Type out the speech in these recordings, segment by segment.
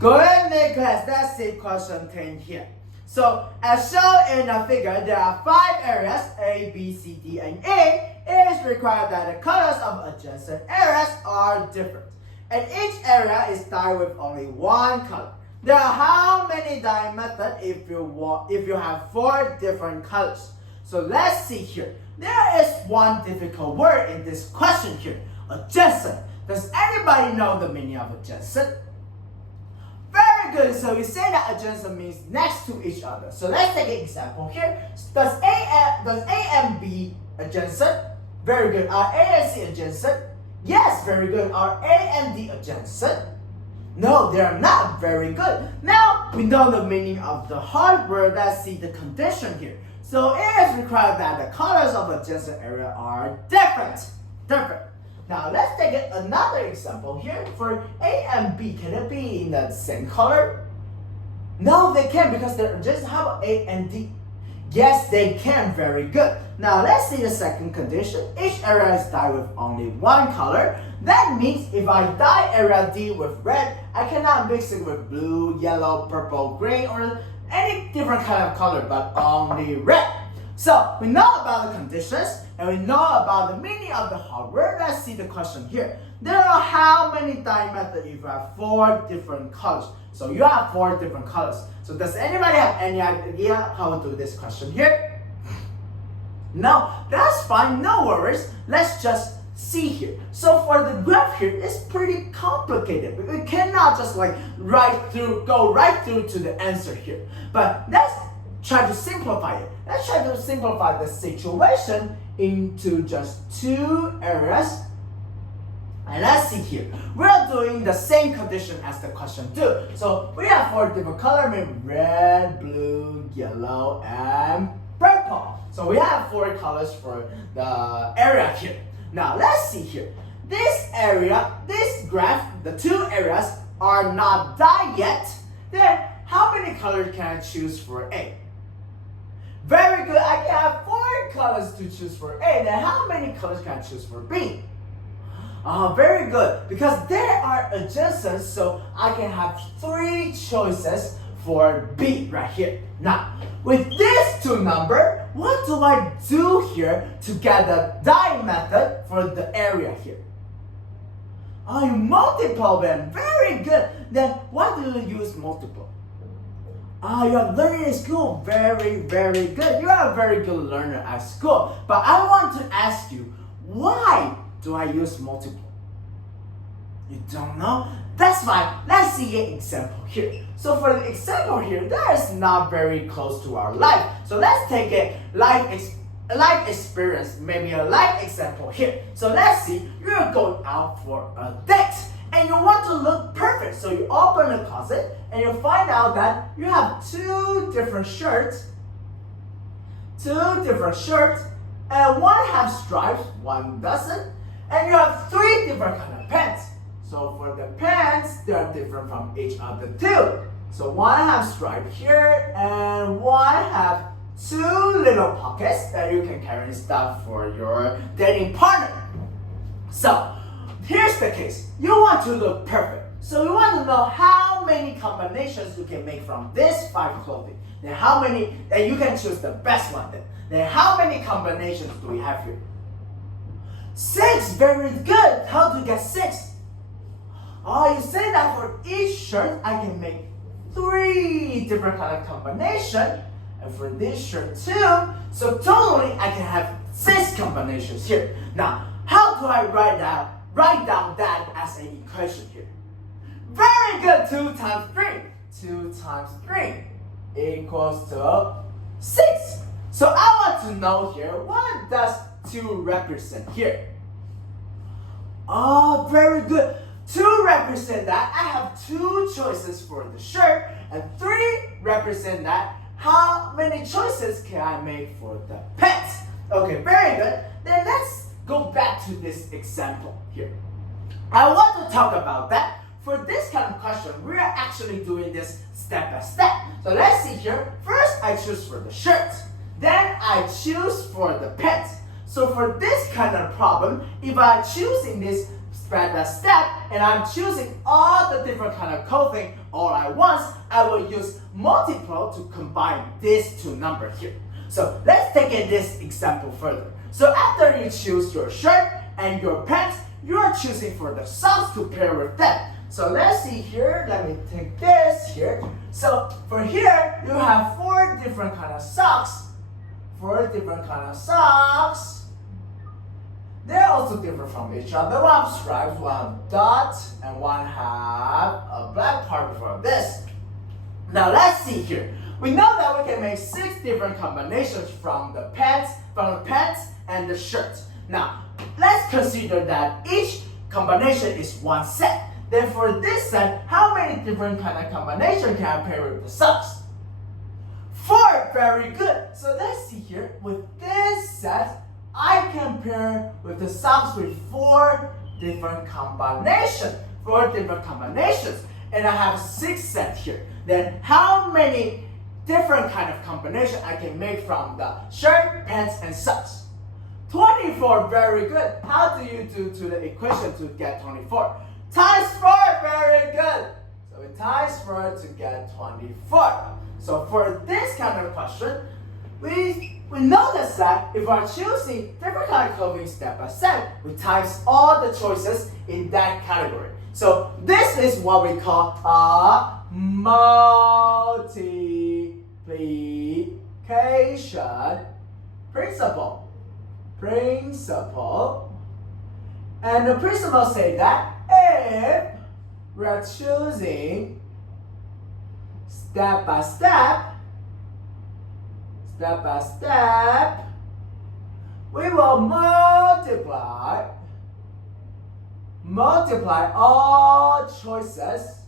Good evening, class. Let's see question 10 here. So, as shown in the figure, there are 5 areas, A, B, C, D, and E. It is required that the colors of adjacent areas are different. And each area is dyed with only one color. There are how many dyeing methods if you have 4 different colors? So let's see here. There is one difficult word in this question here, adjacent. Does anybody know the meaning of adjacent? Very good. So we say that adjacent means next to each other. So let's take an example here. Does A and B adjacent? Very good. Are A and C adjacent? Yes, very good. Are A and D adjacent? No, they are not. Very good. Now we know the meaning of the hard word. Let's see the condition here. So it is required that the colors of adjacent area are different. Now let's take another example here. For A and B, can it be in the same color? No, they can't because they're adjacent. How about A and D? Yes, they can. Very good. Now let's see the second condition. Each area is dyed with only one color. That means if I dye area D with red, I cannot mix it with blue, yellow, purple, green, or any different kind of color, but only red. So we know about the conditions and we know about the meaning of the hard word. Let's see the question here. There are how many dyeing methods if you have 4 different colors? So you have 4 different colors. So does anybody have any idea how to do this question here? No, that's fine, no worries. Let's just see here. So for the graph here, it's pretty complicated. We cannot just like go right through to the answer here. But let's try to simplify it. Let's try to simplify the situation into just 2 areas. And let's see here. We're doing the same condition as the question 2. So we have 4 different colors, meaning red, blue, yellow, and purple. So we have 4 colors for the area here. Now let's see here. This area, this graph, the 2 areas are not dyed yet. Then how many colors can I choose for A? Very good. I can have 4 colors to choose for A. Then how many colors can I choose for B? Very good. Because they are adjacent, so I can have 3 choices for B right here. Now, with these 2 numbers, what do I do here to get the dyeing method for the area here? You multiply them. Very good. Then why do you use multiple? You are learning in school. Very, very good. You are a very good learner at school. But I want to ask you, why do I use multiple? You don't know? That's fine. Let's see an example here. So for the example here, that is not very close to our life. So let's take a life experience, maybe a life example here. So let's see, you're going out for a date and you want to look perfect. So you open the closet and you find out that you have 2 different shirts. 2 different shirts, and one has stripes, one doesn't. And you have 3 different kind of pants. So for the pants, they are different from each other too. So one has stripe here, and one have 2 little pockets that you can carry stuff for your dating partner. So here's the case. You want to look perfect. So you want to know how many combinations you can make from this 5 clothing. Then how many, and you can choose the best one then. Then how many combinations do we have here? 6, very good. How do you get 6? You say that for each shirt, I can make 3 different kind of combination. And for this shirt too, so totally I can have 6 combinations here. Now, how do I write down that as an equation here? Very good, 2 times 3. 2 times 3 equals to 6. So I want to know here, what does 2 represent here? Very good. 2 represent that I have 2 choices for the shirt, and 3 represent that how many choices can I make for the pants. Okay, very good. Then let's go back to this example here. I want to talk about that. For this kind of question, we are actually doing this step by step. So let's see here. First, I choose for the shirt. Then I choose for the pants. So for this kind of problem, if I choose in this spread that step, and I'm choosing all the different kind of clothing all at once, I will use multiply to combine these two numbers here. So let's take this example further. So after you choose your shirt and your pants, you are choosing for the socks to pair with them. So let's see here, let me take this here. So for here, you have 4 different kind of socks. 4 different kind of socks. They're also different from each other. One have stripes, one have dots, and one have a black part for this. Now let's see here. We know that we can make 6 different combinations from the pants and the shirt. Now, let's consider that each combination is one set. Then for this set, how many different kind of combinations can I pair with the socks? 4, very good. So let's see here, with this set, I can pair with the socks with 4 different combinations. 4 different combinations. And I have 6 sets here. Then how many different kind of combinations I can make from the shirt, pants, and socks? 24, very good. How do you do to the equation to get 24? Times 4, very good. So we times 4 to get 24. So for this kind of question, we notice that if we're choosing different kind of clothing step by step, we times all the choices in that category. So this is what we call a multiplication principle. And the principle say that if we're choosing step by step, we will multiply all choices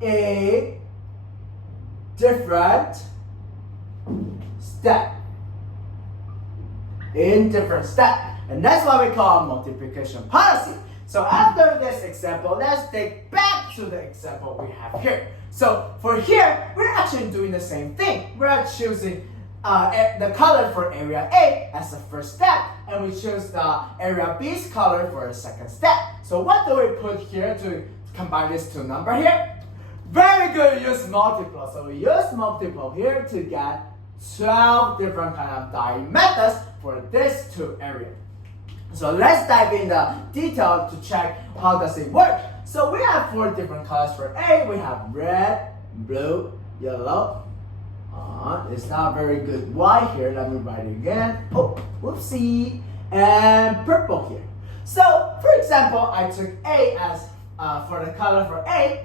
in different step. And that's what we call multiplication policy. So after this example, let's take back to the example we have here. So for here, we're actually doing the same thing. We're choosing the color for area A as the first step, and we choose the area B's color for the second step. So what do we put here to combine these two numbers here? Very good, use multiple. So we use multiple here to get 12 different kind of dyeing methods for these two areas. So let's dive in the detail to check how does it work. So we have 4 different colors for A. We have red, blue, yellow. It's not very good white here. Let me write it again. Oh, whoopsie. And purple here. So for example, I took A as for the color for A.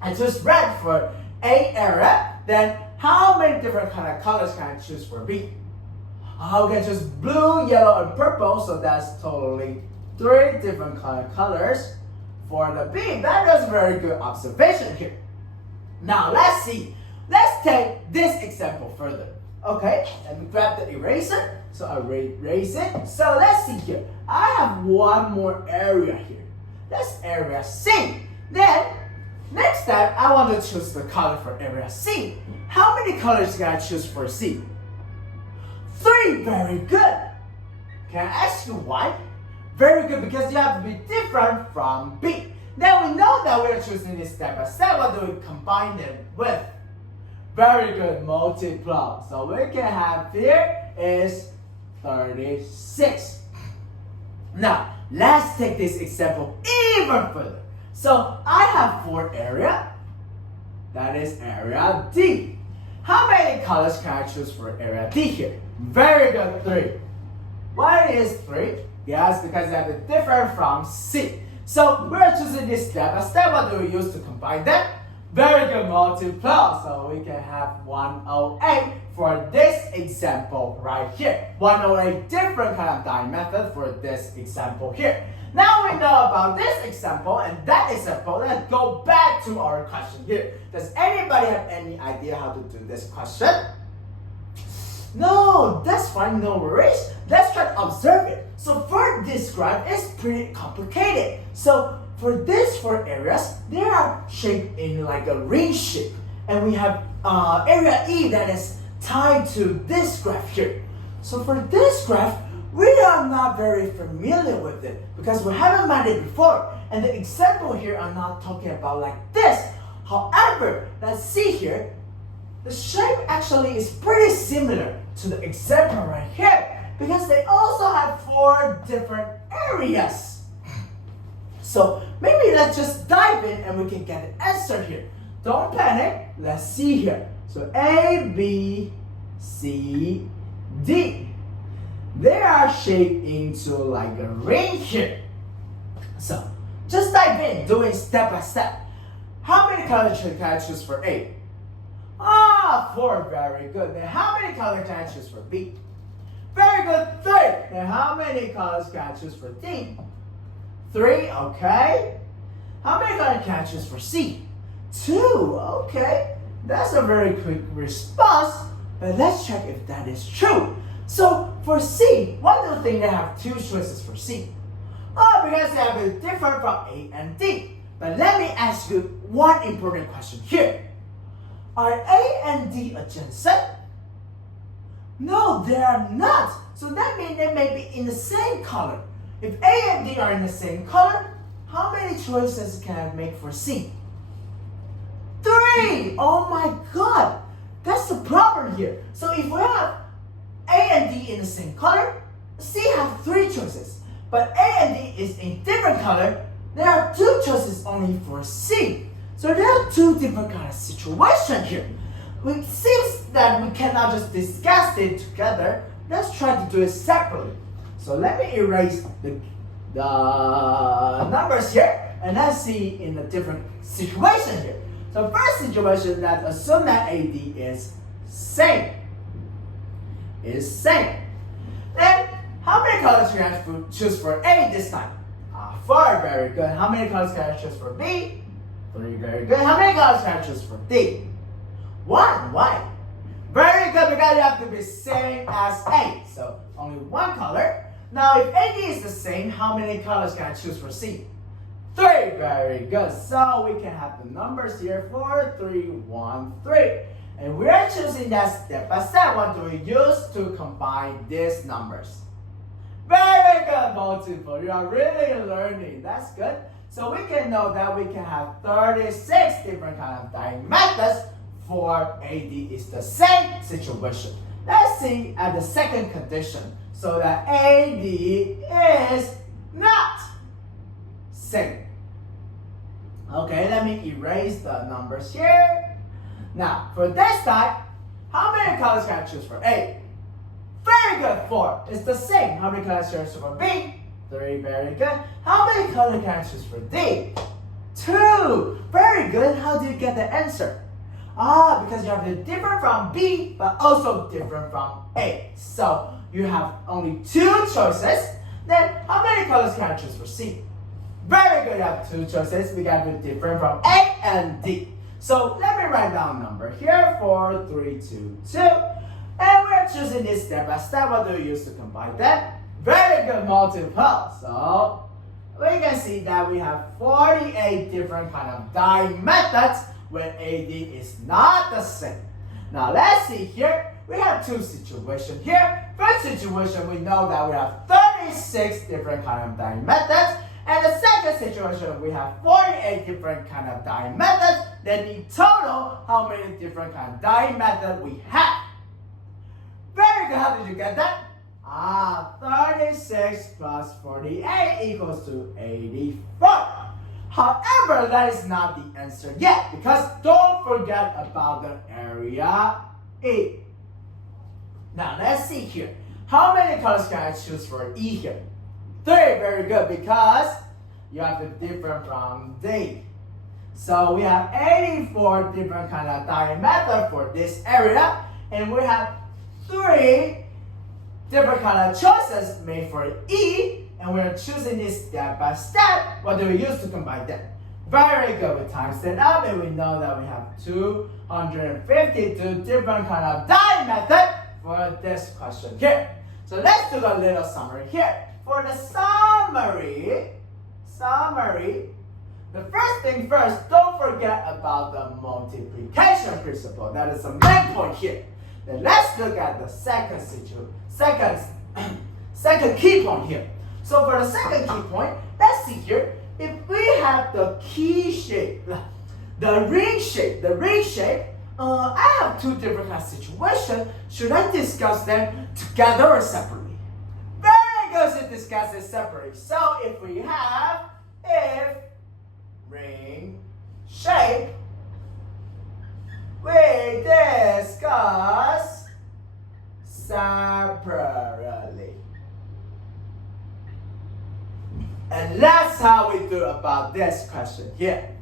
I choose red for A area. Then how many different kind of colors can I choose for B? I can choose blue, yellow, and purple. So that's totally 3 different kind of colors for the B. That is a very good observation here. Now let's see. Let's take this example further. Okay, let me grab the eraser. So I erase it. So let's see here. I have one more area here. That's area C. Then next step, I want to choose the color for area C. How many colors can I choose for C? 3, very good. Can I ask you why? Very good, because you have to be different from B. Then we know that we are choosing this step by step. What do we combine it with? Very good, multiply. So we can have here is 36. Now, let's take this example even further. So I have 4 area. That is area D. How many colors can I choose for area D here? Very good, 3. Why is 3? Yes, because they have to differ from C. So we're choosing this step by step. What do we use to combine them? Very good, multiply. So we can have 108 for this example right here. 108 different kind of dyeing method for this example here. Now we know about this example and that example. Let's go back to our question here. Does anybody have any idea how to do this question? No, that's fine, no worries. Let's try to observe it. So for this graph, it's pretty complicated. So for these 4 areas, they are shaped in like a ring shape. And we have area E that is tied to this graph here. So for this graph, we are not very familiar with it because we haven't met it before. And the example here, I'm not talking about like this. However, let's see here. The shape actually is pretty similar to the example right here because they also have 4 different areas. So maybe let's just dive in and we can get an answer here. Don't panic. Let's see here. So A, B, C, D. They are shaped into like a ring here. So just dive in, doing step by step. How many colors can I choose for A? 4, very good. Then how many colors can I choose for B? Very good, 3. Then how many colors can I choose for D? 3, okay. How many colors can I choose for C? 2, okay. That's a very quick response, but let's check if that is true. So for C, why do you think they have 2 choices for C? Because they have it different from A and D. But let me ask you one important question here. Are A and D adjacent? No, they are not. So that means they may be in the same color. If A and D are in the same color, how many choices can I make for C? 3! Oh my god! That's the problem here. So if we have A and D in the same color, C have 3 choices. But A and D is in different color, there are 2 choices only for C. So there are 2 different kind of situations here. It seems that we cannot just discuss it together. Let's try to do it separately. So let me erase the numbers here and let's see in a different situation here. So first situation, that assume that AD is same. Is same. Then how many colors can I choose for A this time? 4, very good. How many colors can I choose for B? 3, very good. How many colors can I choose for D? 1, why? Very good, because you have to be same as A. So only 1 color. Now if AD is the same, how many colors can I choose for C? 3, very good. So we can have the numbers here, 4, 3, 1, 3. And we are choosing that step by step. What do we use to combine these numbers? Very good, multiple. You are really learning. That's good. So we can know that we can have 36 different kind of dying methods for AD is the same situation. Let's see at the second condition. So that AD is not same. Okay, let me erase the numbers here. Now, for this time, how many colors can I choose for A? Very good, 4. It's the same. How many colors can I choose for B? 3, very good. How many colors can I choose for D? 2. Very good. How do you get the answer? Because you have it different from B, but also different from A. So you have only 2 choices. Then how many colors can I choose for C? Very good. You have 2 choices. We got it different from A and D. So let me write down a number here, 4, 3, 2, 2. And we're choosing this step by step. What do we use to combine them? Very good, multiple. So we can see that we have 48 different kind of dying methods when AD is not the same. Now let's see here. We have 2 situations here. First situation, we know that we have 36 different kind of dying methods. And the second situation, we have 48 different kind of dying methods. Then in total, how many different kind of dying methods we have? Very good. How did you get that? 36 plus 48 equals to 84. However, that is not the answer yet, because don't forget about the area E. Now let's see here. How many colors can I choose for E here? 3, very good, because you have it different from D. So we have 84 different kind of dying method for this area, and we have 3 different kind of choices made for E, and we're choosing this step by step. What do we use to combine them? Very good. We times it up, and we know that we have 252 different kind of dying method for this question here. So let's do a little summary here. For the summary, the first thing first, don't forget about the multiplication principle. That is the main point here. Then let's look at the second second key point here. So for the second key point, let's see here. If we have the key shape, the ring shape, I have two different kind of situations. Should I discuss them together or separately? Very good to discuss it separately. So if we have if ring shape, we discuss separately. And that's how we do about this question here.